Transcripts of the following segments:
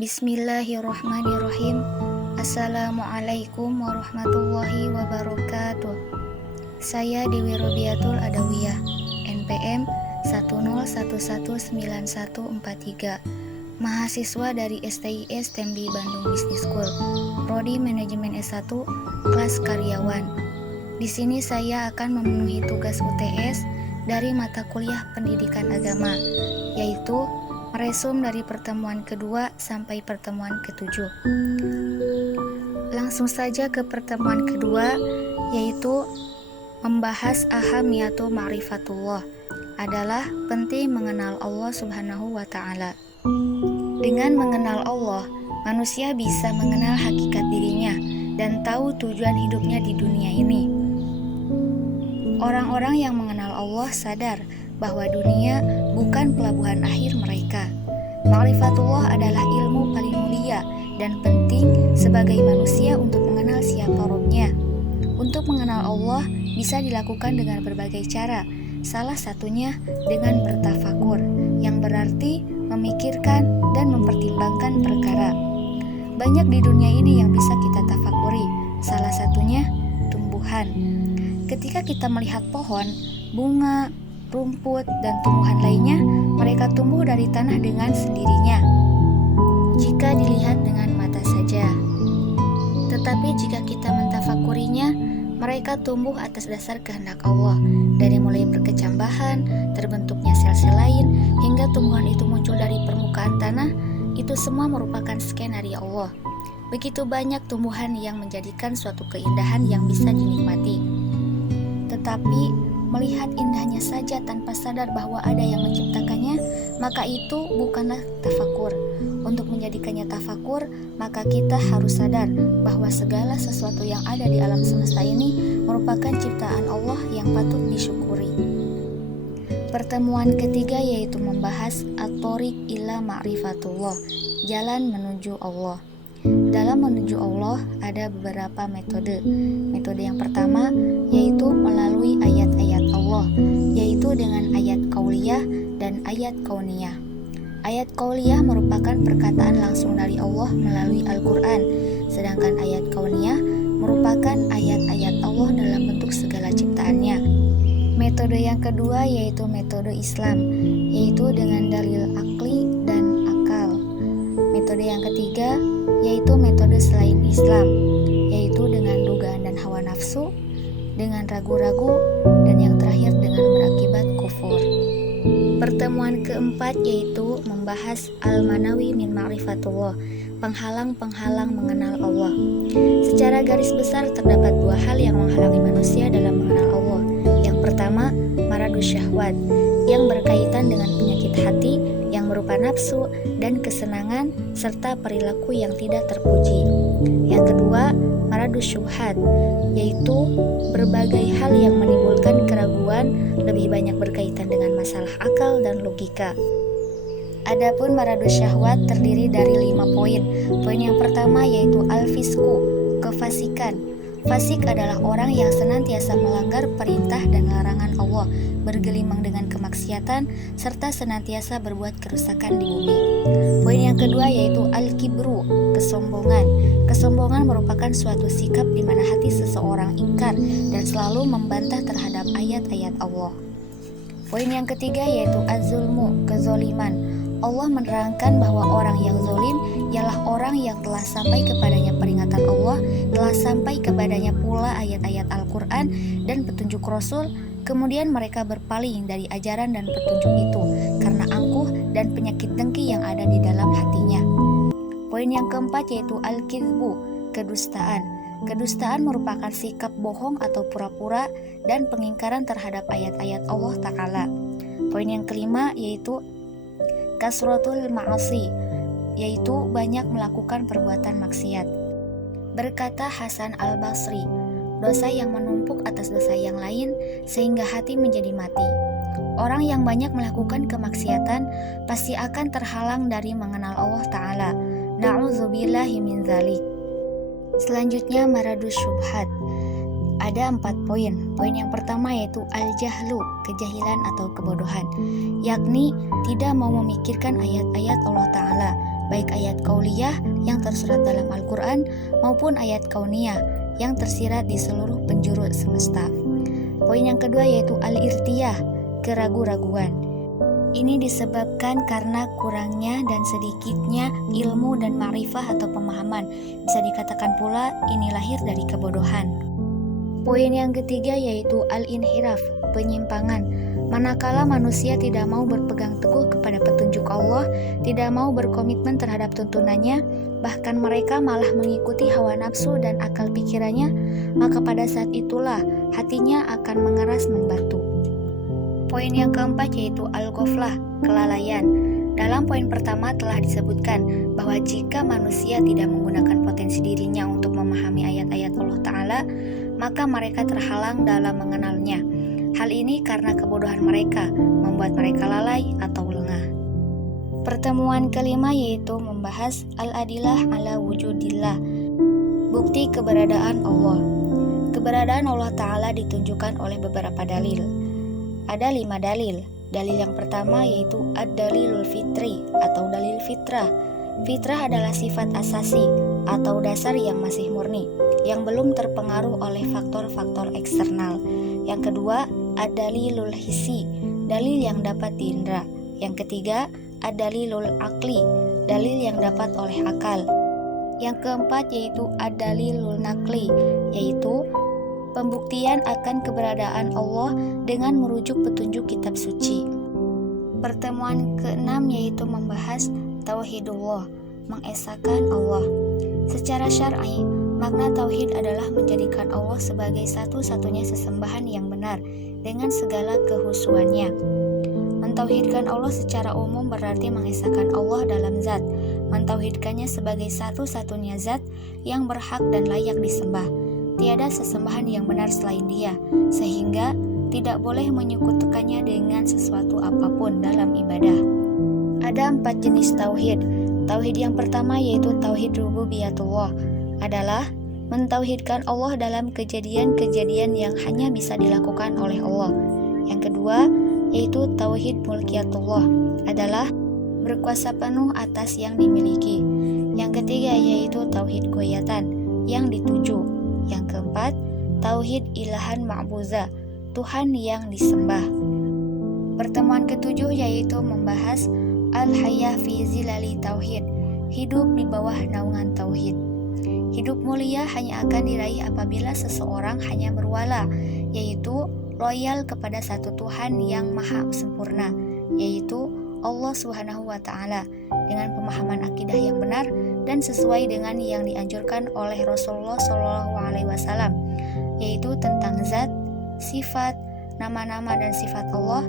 Bismillahirrahmanirrahim. Assalamualaikum warahmatullahi wabarakatuh. Saya Dewi Robiatul Adawiyah, NPM 101119143, mahasiswa dari STIS Tembi Bandung Business School, Prodi Manajemen S1, kelas karyawan. Di sini saya akan memenuhi tugas UTS dari mata kuliah Pendidikan Agama, yaitu meresum dari pertemuan kedua sampai pertemuan ketujuh. Langsung saja ke pertemuan kedua, yaitu membahas ahamiyatu ma'rifatullah, adalah penting mengenal Allah Subhanahu wa Ta'ala. Dengan mengenal Allah, manusia bisa mengenal hakikat dirinya dan tahu tujuan hidupnya di dunia ini. Orang-orang yang mengenal Allah sadar bahwa dunia bukan pelabuhan akhir mereka. Ma'rifatullah adalah ilmu paling mulia dan penting sebagai manusia untuk mengenal siapa Rabb-nya. Untuk mengenal Allah bisa dilakukan dengan berbagai cara, salah satunya dengan bertafakur, yang berarti memikirkan dan mempertimbangkan perkara. Banyak di dunia ini yang bisa kita tafakuri, salah satunya tumbuhan. Ketika kita melihat pohon, bunga, rumput, dan tumbuhan lainnya, mereka tumbuh dari tanah dengan sendirinya jika dilihat dengan mata saja. Tetapi jika kita mentafakurinya, mereka tumbuh atas dasar kehendak Allah, dari mulai berkecambahan, terbentuknya sel-sel lain, hingga tumbuhan itu muncul dari permukaan tanah. Itu semua merupakan skenario Allah. Begitu banyak tumbuhan yang menjadikan suatu keindahan yang bisa dinikmati. Tetapi melihat indahnya saja tanpa sadar bahwa ada yang menciptakannya, maka itu bukanlah tafakur. Untuk menjadikannya tafakur, maka kita harus sadar bahwa segala sesuatu yang ada di alam semesta ini merupakan ciptaan Allah yang patut disyukuri. Pertemuan ketiga yaitu membahas at-thoriq ila ma'rifatullah, jalan menuju Allah. Dalam menuju Allah ada beberapa metode. Metode yang pertama yaitu melalui ayat-ayat Allah, yaitu dengan ayat qauliyah dan ayat kauniyah. Ayat qauliyah merupakan perkataan langsung dari Allah melalui Al-Quran, sedangkan ayat kauniyah merupakan ayat-ayat Allah dalam bentuk segala ciptaannya. Metode yang kedua yaitu metode Islam, yaitu dengan dalil akli dan akal. Metode yang ketiga yaitu metode selain Islam, yaitu dengan dugaan dan hawa nafsu, dengan ragu-ragu, dan yang terakhir dengan berakibat kufur. Pertemuan keempat yaitu membahas al-manawi min ma'rifatullah, penghalang-penghalang mengenal Allah. Secara garis besar terdapat dua hal yang menghalangi manusia dalam mengenal Allah. Yang pertama, maradus syahwat, yang berkaitan dengan penyakit hati yang berupa nafsu dan kesenangan serta perilaku yang tidak terpuji. Yang kedua, maradus syubhat, yaitu berbagai hal yang menimbulkan keraguan, lebih banyak berkaitan dengan masalah akal dan logika. Adapun maradus syahwat terdiri dari 5 poin. Poin yang pertama yaitu al-fisku, kefasikan. Fasik adalah orang yang senantiasa melanggar perintah dan larangan Allah, bergelimang dengan kemaksiatan, serta senantiasa berbuat kerusakan di bumi. Poin yang kedua yaitu al-kibru, kesombongan. Kesombongan merupakan suatu sikap di mana hati seseorang ingkar dan selalu membantah terhadap ayat-ayat Allah. Poin yang ketiga yaitu az-zulmu, kezoliman. Allah menerangkan bahwa orang yang zolim ialah orang yang telah sampai kepadanya peringatan Allah, telah sampai kepadanya pula ayat-ayat Al-Quran dan petunjuk Rasul, kemudian mereka berpaling dari ajaran dan petunjuk itu karena angkuh dan penyakit dengki yang ada di dalam hatinya. Poin yang keempat yaitu al-kizbu, kedustaan. Kedustaan merupakan sikap bohong atau pura-pura dan pengingkaran terhadap ayat-ayat Allah Ta'ala. Poin yang kelima yaitu kasratul ma'asi, yaitu banyak melakukan perbuatan maksiat. Berkata Hasan al-Basri, dosa yang menumpuk atas dosa yang lain sehingga hati menjadi mati. Orang yang banyak melakukan kemaksiatan pasti akan terhalang dari mengenal Allah Ta'ala. Na'udzubillahi min dzalik. Selanjutnya maradus syubhat. Ada 4 poin. Poin yang pertama yaitu al-jahlu, kejahilan atau kebodohan, yakni tidak mau memikirkan ayat-ayat Allah Ta'ala, baik ayat qauliyah yang tersurat dalam Al-Quran maupun ayat kauniyah yang tersirat di seluruh penjuru semesta. Poin yang kedua yaitu al-irtiyah, keragu-raguan. Ini disebabkan karena kurangnya dan sedikitnya ilmu dan ma'rifah atau pemahaman. Bisa dikatakan pula ini lahir dari kebodohan. Poin yang ketiga yaitu al-inhiraf, penyimpangan. Manakala manusia tidak mau berpegang teguh kepada petunjuk Allah, tidak mau berkomitmen terhadap tuntunannya, bahkan mereka malah mengikuti hawa nafsu dan akal pikirannya, maka pada saat itulah hatinya akan mengeras membatu. Poin yang keempat yaitu al-ghaflah, kelalaian. Dalam poin pertama telah disebutkan bahwa jika manusia tidak menggunakan potensi dirinya untuk memahami ayat-ayat Allah Ta'ala, maka mereka terhalang dalam mengenalnya. Hal ini karena kebodohan mereka, membuat mereka lalai atau lengah. Pertemuan kelima yaitu membahas al-adilah ala wujudillah, bukti keberadaan Allah. Keberadaan Allah Ta'ala ditunjukkan oleh beberapa dalil. Ada 5 dalil. Dalil yang pertama yaitu ad-dalilul fitri atau dalil fitrah. Fitrah adalah sifat asasi atau dasar yang masih murni, yang belum terpengaruh oleh faktor-faktor eksternal. Yang kedua, ad-dalilul hissi, dalil yang dapat diindra. Yang ketiga, ad-dalilul akli, dalil yang dapat oleh akal. Yang keempat yaitu ad-dalilul nakli, yaitu pembuktian akan keberadaan Allah dengan merujuk petunjuk kitab suci. Pertemuan keenam yaitu membahas tauhidullah, mengesahkan Allah. Secara syar'i, makna tauhid adalah menjadikan Allah sebagai satu-satunya sesembahan yang benar dengan segala kehusuannya. Mentauhidkan Allah secara umum berarti mengesahkan Allah dalam zat, mentauhidkannya sebagai satu-satunya zat yang berhak dan layak disembah. Tiada sesembahan yang benar selain Dia, sehingga tidak boleh menyekutukannya dengan sesuatu apapun dalam ibadah. Ada 4 jenis tauhid. Tauhid yang pertama yaitu tauhid rububiyatullah, adalah mentauhidkan Allah dalam kejadian-kejadian yang hanya bisa dilakukan oleh Allah. Yang kedua yaitu tauhid mulkiyatullah, adalah berkuasa penuh atas yang dimiliki. Yang ketiga yaitu tauhid goyatan, yang dituju. Yang keempat, tauhid ilahan ma'buza, Tuhan yang disembah. Pertemuan ketujuh yaitu membahas al-hayah fi zilali tauhid, hidup di bawah naungan tauhid. Hidup mulia hanya akan diraih apabila seseorang hanya berwala, yaitu loyal kepada satu Tuhan yang maha sempurna, yaitu Allah Subhanahu wa Ta'ala, dengan pemahaman akidah yang benar dan sesuai dengan yang dianjurkan oleh Rasulullah SAW, yaitu tentang zat, sifat, nama-nama dan sifat Allah,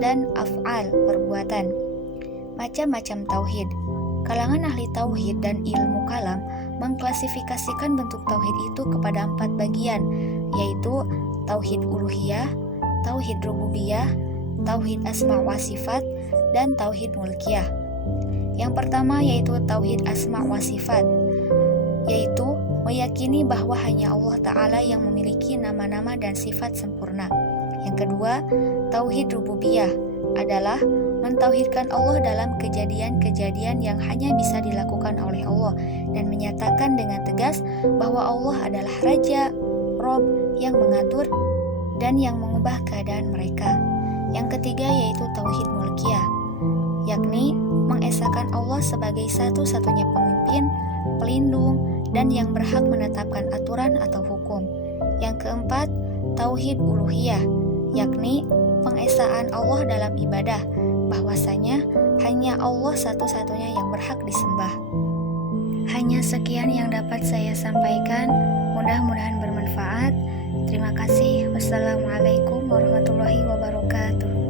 dan af'al, perbuatan. Macam-macam tauhid. Kalangan ahli tauhid dan ilmu kalam mengklasifikasikan bentuk tauhid itu kepada 4 bagian, yaitu tauhid uluhiyah, tauhid rububiyah, tauhid asma wa sifat, dan tauhid mulkiyah. Yang pertama yaitu tauhid asma wa sifat, yaitu meyakini bahwa hanya Allah Ta'ala yang memiliki nama-nama dan sifat sempurna. Yang kedua, tauhid rububiyah, adalah mentauhidkan Allah dalam kejadian-kejadian yang hanya bisa dilakukan oleh Allah dan menyatakan dengan tegas bahwa Allah adalah Raja, Rob yang mengatur dan yang mengubah keadaan mereka. Yang ketiga yaitu tauhid mulkiyah, yakni mengesahkan Allah sebagai satu-satunya pemimpin, pelindung, dan yang berhak menetapkan aturan atau hukum. Yang keempat, tauhid uluhiyah, yakni pengesaan Allah dalam ibadah, bahwasanya hanya Allah satu-satunya yang berhak disembah. Hanya sekian yang dapat saya sampaikan, mudah-mudahan bermanfaat. Terima kasih. Wassalamualaikum warahmatullahi wabarakatuh.